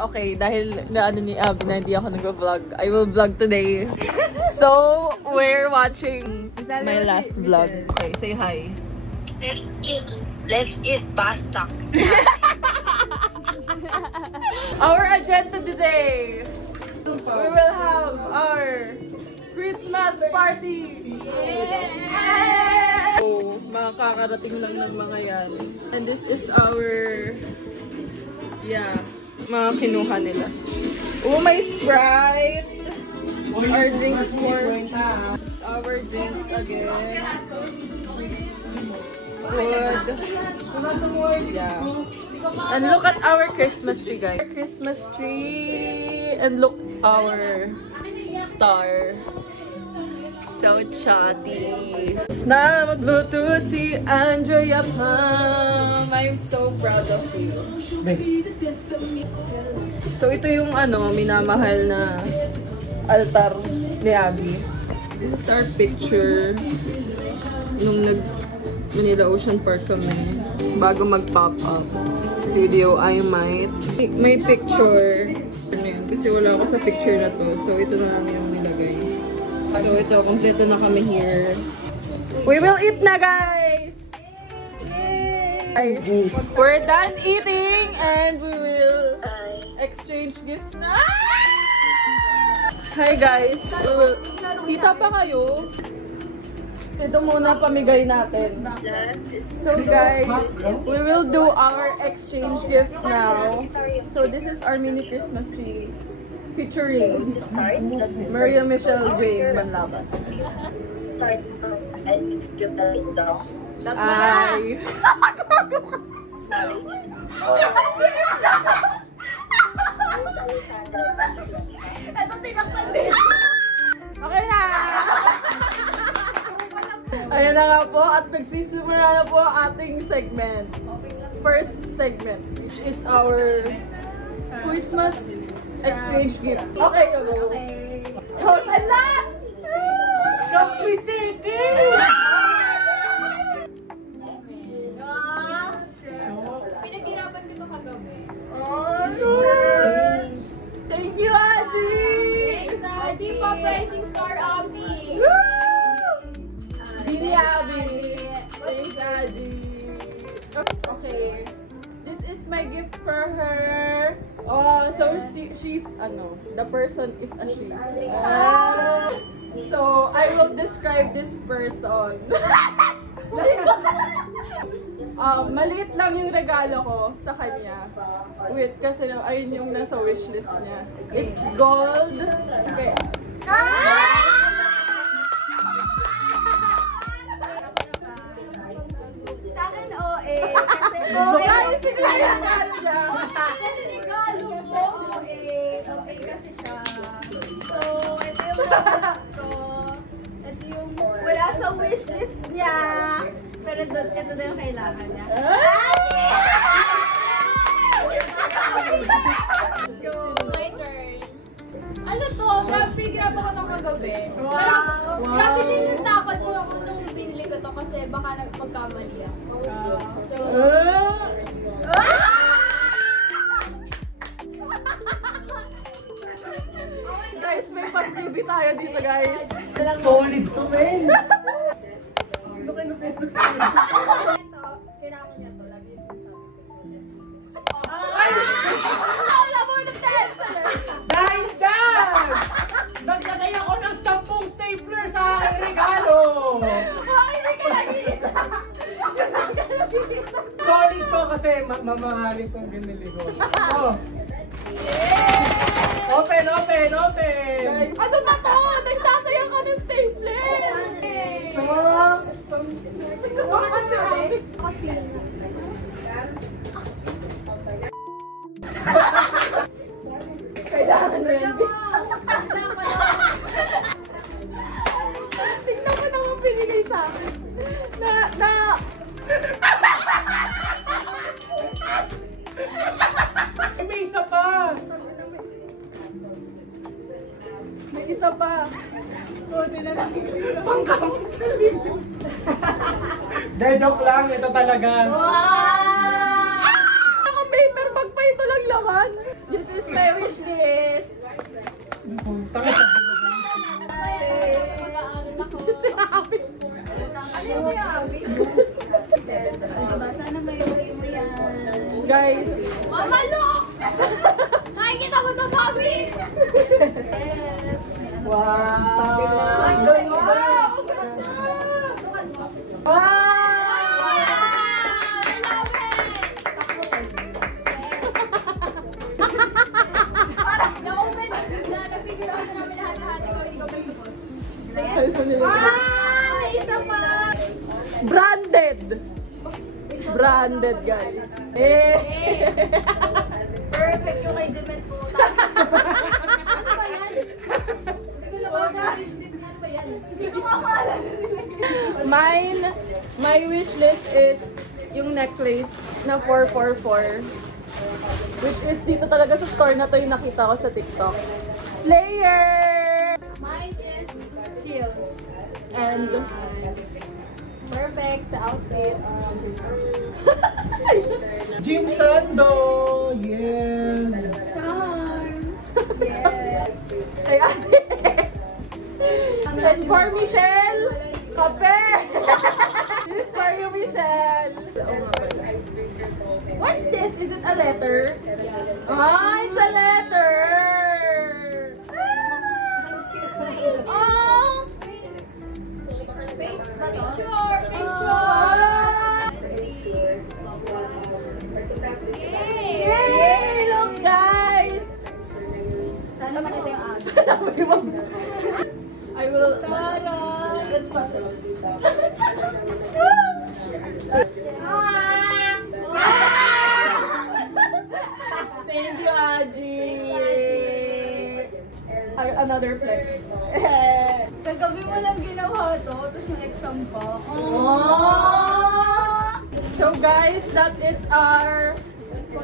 Okay, dahil na ano ni Abby na hindi ako nag-vlog, I will vlog today. So, we're watching my last vlog. Okay, say hi. Let's eat pasta. Our agenda today, we will have our Christmas party! Yeah! So, makakarating lang ng mga yan. And this is our, mga kinuha nila. Oh, my Sprite! Our drinks our drinks again. Food. Yeah. And look at our Christmas tree, guys. Christmas tree. And look our star. So chatty. Na magluto si Andrea Pam. I'm so proud of you. So ito yung minamahal na altar ni Abby. This is our picture nung Manila Ocean Park kami bago mag-pop up studio. I might may picture kasi wala ako sa picture na to, so ito na lang yung nilagay. So ito, kompleto na kami here. We will eat na, guys! Guys, we're done eating and we will exchange gift na. Hi guys, kita pa kayo? Ito muna pamigay natin. So guys, we will do our exchange gift now. So this is our mini Christmas tree featuring Maria Michelle Gray Manlabas. Ay! Ito tinaktan din. Okay na! Ayan na nga po, at nagsisimula na po ang ating segment. First segment, which is our Christmas exchange gift. Okay, go. Hold on na! Shots with chicken! Pinaghirapan ko ito kagabi. Thank you, Aji! Thanks, Abby! Pa-pricing star, Abby! Didi Abby! Thanks, Aji! Okay. This is my gift for her. Oh, so she's, the person is a she. So, I will describe this person. Maliit lang yung regalo ko sa kanya. Wait, kasi ayun yung nasa wishlist niya. It's gold. Okay. Sa akin, OA. Kasi OA. OA kasi siya. So, ito yung product ko. Ito yung wala sa wishlist niya. Pero ito na yung kailangan niya. My turn. Ano to? Grab ako ng kagabi. Wow! Grabe din yung takot ko ako nung binili ko to kasi baka nagpagkamali ako. So, Guys, may pag-TV tayo dito, guys. Solid to, men! Kailangan niya to. Lagi yung Dahil dyan! Naglagay ako ng 10 stapler sa aking regalo! hindi ka nag-iisa! Solid to kasi mamahalin kong binili ko. Oh. Open! Guys, ano ba to? Nagsasayang ka ng stapler! Socks! Kailangan na yan. Tingnan mo naman pinigay sa akin. May isa pa! May isa pa. Pangkamot sa likod. De, joke lang. Ito talaga. Naka-paper bag pa ito lang laman. This is my wishlist. Mag-aaral ako. Ano yung may abi? Sana may mo yan. Guys, Mama, look! Nakikita mo ito, Bobby! wow! Wow! I love it! Na-open, na-figure out na namin lahat-lahat. Ikaw, hindi ko pinupos. May isa pa! Branded! Branded, guys. Perfect yung kay Jemel po. Ano ba yan? Hindi ko na ba wishlist na ano ba yan? Hindi ko makakala. My wish list is yung necklace na 444. Which is dito talaga sa store na to yung nakita ko sa TikTok. Slayer! Mine is heels. And Perfect sa outfit. Jim Sando! Yes! Charm. Yes. ay ate! And for Michelle, kape! This is for you, Michelle! What's this? Is it a letter? Ah, it's a letter! Oh! Picture! Yay! Look, guys! Sana makita yung abi. I will... Let's pass it. Thank you, Aji! Another flex. Kagabi mo lang ginawa to, tapos yung exam pa. So guys, that is our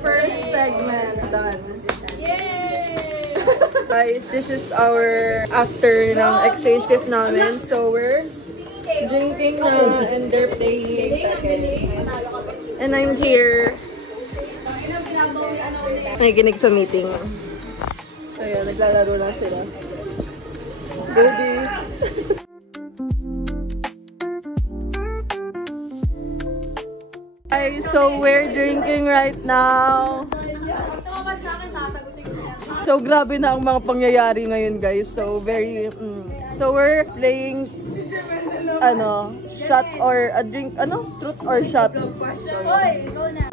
first segment done. Yay! Guys, this is our after ng exchange gift namin. So we're drinking na and they're playing. And I'm here. Nakikinig sa meeting. So yun, naglalaro na sila. Baby! Guys, so we're drinking right now. So grabe na ang mga pangyayari ngayon, guys. So very so we're playing shot or a drink, truth or shot. Hoy, go na.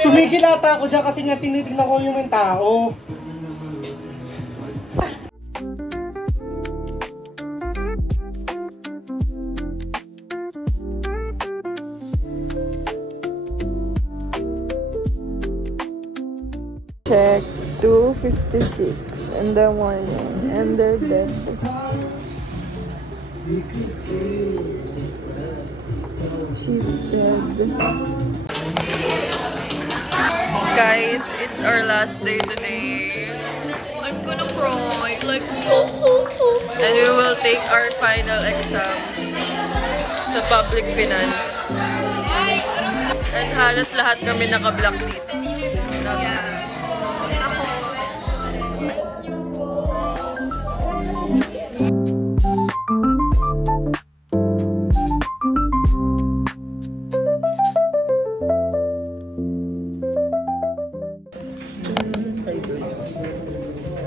Tumigil ata ako dyan kasi nga tinitignan ko yung mga tao. Check 2:56 in the morning and they're dead. She's dead. Guys, it's our last day today. I'm gonna cry. Like, And we will take our final exam sa public finance. And halos lahat kami naka-block dito.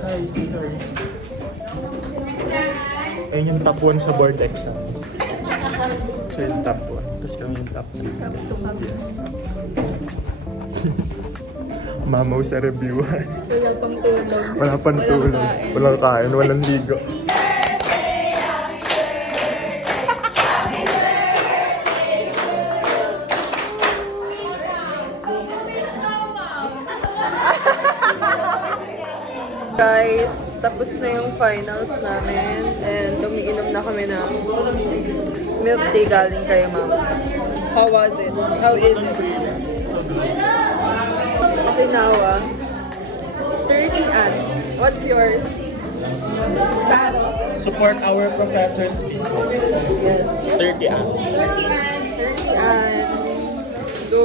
Hi, say hi. Ayun yung top 1 sa board exam. So yung top 1. Tapos kami yung top 2. Yes. Mamaw sa reviewer. Wala pang tulog. Wala pang tulog. Walang kain. Walang ligo. Guys, tapos na yung finals namin and umiinom na kami ng milk tea galing kay ma'am. How was it? How is it? Okinawa. 30 an. What's yours? Support our professor's business. Yes. 30 an. 30 an. Go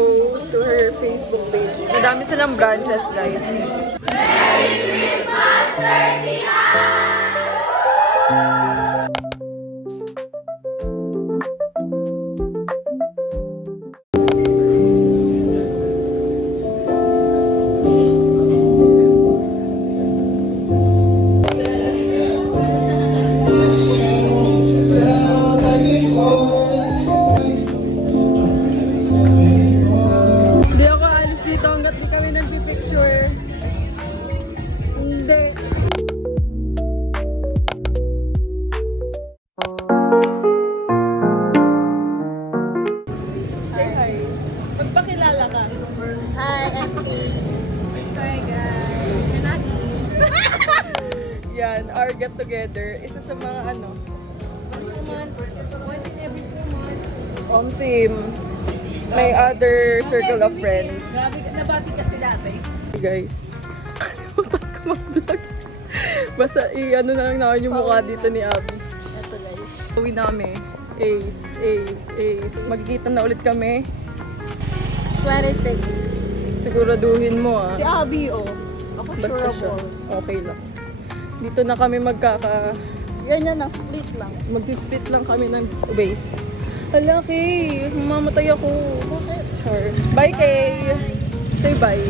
to her Facebook page. Madami silang branches, guys. Hindi ako alis dito hanggat di kami nagpipicture. Hindi. Say hi. Magpakilala ka. Hi, I'm Kay. Hi, guys. Yan, our get together. Isa sa mga ano. Once in every 2 months. Sim. May other circle of friends. Grabe, nabati kasi dati. Guys. Kalimutan ko mag-vlog. Basta i-ano na lang namin yung mukha dito ni Abby. Ito, guys. Uwi namin. Ace. Magkikita na ulit kami. 26. Siguraduhin mo Si Abby, oh. Ako Basta siya. Okay lang. Dito na kami Yan na, split lang. mag-split lang kami ng base. Hala, Kay. Mamamatay ako. Bakit? Char. Bye, Kay. Say bye.